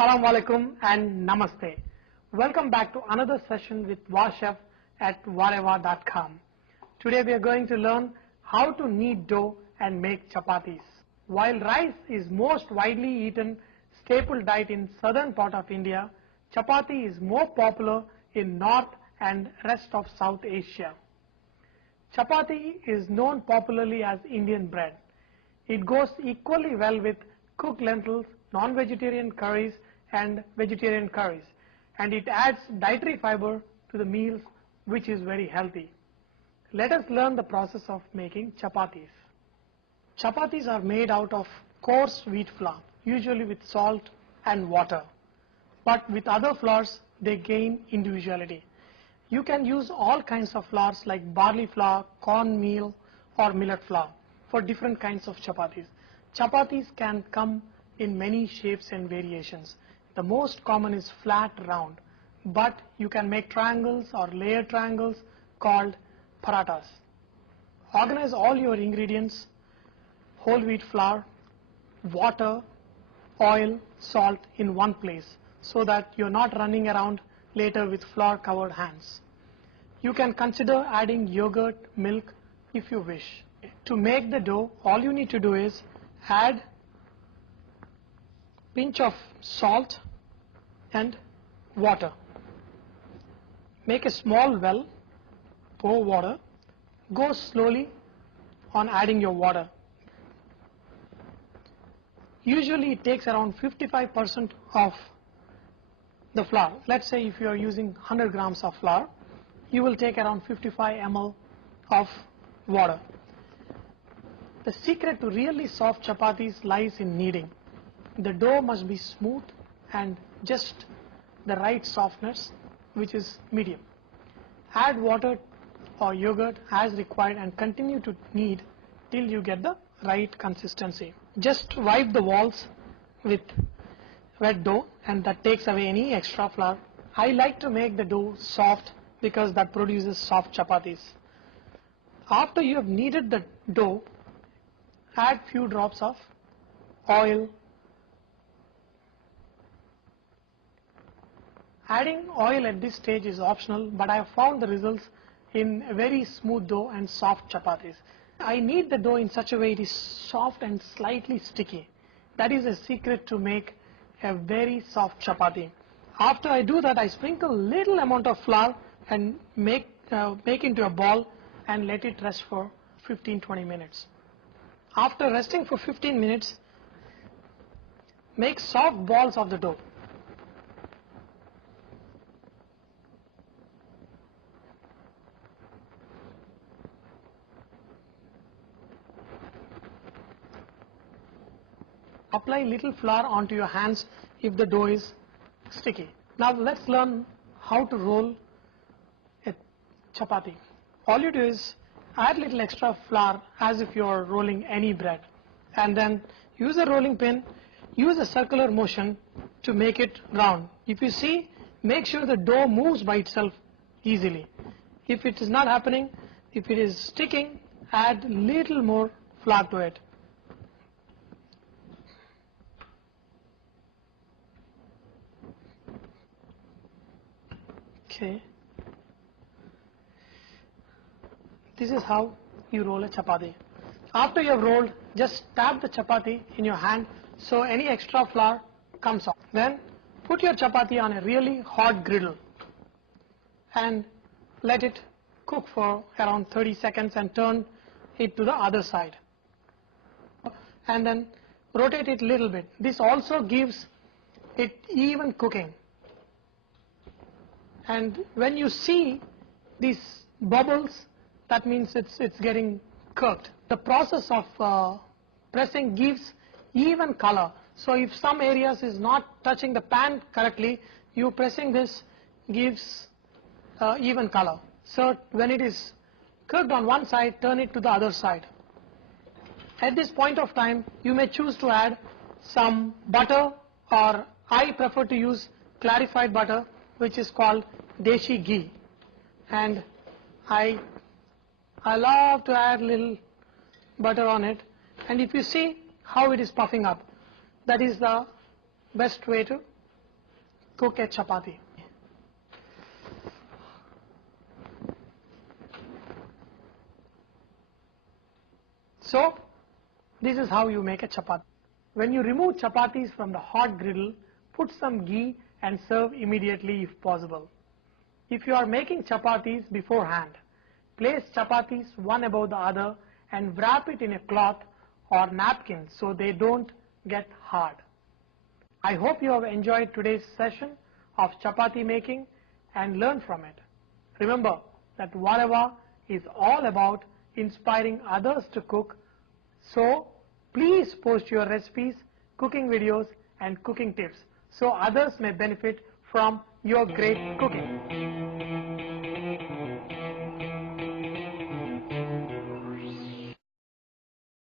Assalamu alaikum and namaste. Welcome back to another session with Chef at whatever.com. Today we are going to learn how to knead dough and make chapatis. While rice is most widely eaten staple diet in southern part of India, chapati is more popular in North and rest of South Asia. Chapati is known popularly as Indian bread. It goes equally well with cooked lentils, non-vegetarian curries and vegetarian curries, and it adds dietary fiber to the meals, which is very healthy. Let us learn the process of making chapatis. Chapatis are made out of coarse wheat flour, usually with salt and water, but with other flours they gain individuality. You can use all kinds of flours like barley flour, cornmeal or millet flour for different kinds of chapatis. Chapatis can come in many shapes and variations. The most common is flat round, but you can make triangles or layered triangles called parathas. Organize all your ingredients, whole wheat flour, water, oil, salt in one place so that you're not running around later with flour covered hands. You can consider adding yogurt, milk if you wish. To make the dough, all you need to do is add pinch of salt and water. Make a small well, pour water, go slowly on adding your water. Usually it takes around 55% of the flour. Let's say if you are using 100 grams of flour, you will take around 55 ml of water. The secret to really soft chapatis lies in kneading. The dough must be smooth and just the right softness, which is medium. Add water or yogurt as required and continue to knead till you get the right consistency. Just wipe the walls with wet dough and that takes away any extra flour. I like to make the dough soft because that produces soft chapatis. After you have kneaded the dough, add few drops of oil. Adding oil at this stage is optional, but I have found the results in a very smooth dough and soft chapatis. I knead the dough in such a way it is soft and slightly sticky. That is a secret to make a very soft chapati. After I do that, I sprinkle little amount of flour and make into a ball and let it rest for 15-20 minutes. After resting for 15 minutes, make soft balls of the dough. Apply little flour onto your hands if the dough is sticky. Now let's learn how to roll a chapati. All you do is add little extra flour as if you are rolling any bread, and then use a rolling pin, use a circular motion to make it round. If you see, make sure the dough moves by itself easily. If it is not happening, if it is sticking, add little more flour to it. Okay. This is how you roll a chapati. After you have rolled, just tap the chapati in your hand so any extra flour comes off. Then put your chapati on a really hot griddle and let it cook for around 30 seconds and turn it to the other side. And then rotate it a little bit. This also gives it even cooking. And when you see these bubbles, that means it's getting cooked. The process of pressing gives even color. So if some areas is not touching the pan correctly, you pressing this gives even color. So when it is cooked on one side, turn it to the other side. At this point of time, you may choose to add some butter, or I prefer to use clarified butter, which is called deshi ghee, and I love to add little butter on it. And if you see how it is puffing up, that is the best way to cook a chapati. So, this is how you make a chapati. When you remove chapatis from the hot griddle, put some ghee and serve immediately if possible. If you are making chapatis beforehand, place chapatis one above the other and wrap it in a cloth or napkin so they don't get hard. I hope you have enjoyed today's session of chapati making and learned from it. Remember that Vareva is all about inspiring others to cook, so please post your recipes, cooking videos and cooking tips so others may benefit from your great cooking.